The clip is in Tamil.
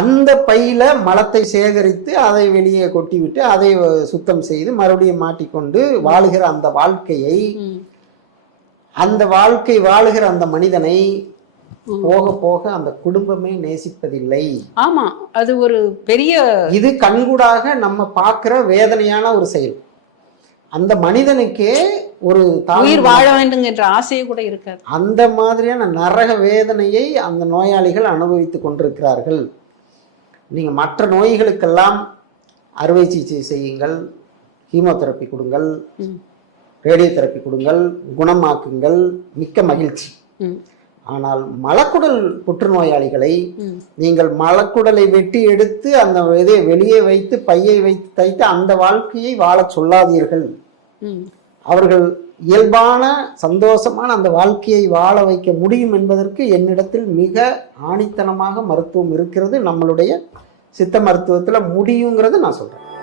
அந்த பையில மலத்தை சேகரித்து அதை வெளியே கொட்டிவிட்டு அதை சுத்தம் செய்து மறுபடியும் மாட்டிக்கொண்டு வாழுகிற அந்த வாழ்க்கையை. அந்த வாழ்க்கை வாழுகிற அந்த மனிதனை போக போக அந்த குடும்பமே நேசிப்பதில்லை. ஆமா அது ஒரு பெரிய இது கண்கூடாக நம்ம பார்க்கிற வேதனையான ஒரு செயல். அந்த மனிதனுக்கே ஒரு உயிர் வாழ வேண்டும் என்ற ஆசையே கூட இருக்காது. அந்த மாதிரியான நரக வேதனையை அந்த நோயாளிகள் அனுபவித்துக் கொண்டிருக்கிறார்கள். நீங்க மற்ற நோய்களுக்கெல்லாம் அறுவை சிகிச்சை செய்யுங்கள் கீமோதெரப்பி கொடுங்கள். ரேடியோ தெரப்பி கொடுங்கள் குணமாக்குங்கள் மிக்க மகிழ்ச்சி. ஆனால் மலக்குடல் புற்றுநோயாளிகளை. நீங்கள் மலக்குடலை வெட்டி எடுத்து அந்த இதை வெளியே வைத்து பையை வைத்து தைத்து அந்த வாழ்க்கையை வாழச் சொல்லாதீர்கள். அவர்கள் இயல்பான சந்தோஷமான அந்த வாழ்க்கையை வாழ வைக்க முடியும் என்பதற்கு என்னிடத்தில் மிக ஆணித்தனமாக மருத்துவம் இருக்கிறது. நம்மளுடைய சித்த மருத்துவத்தில் முடியுங்கிறது நான் சொல்கிறேன்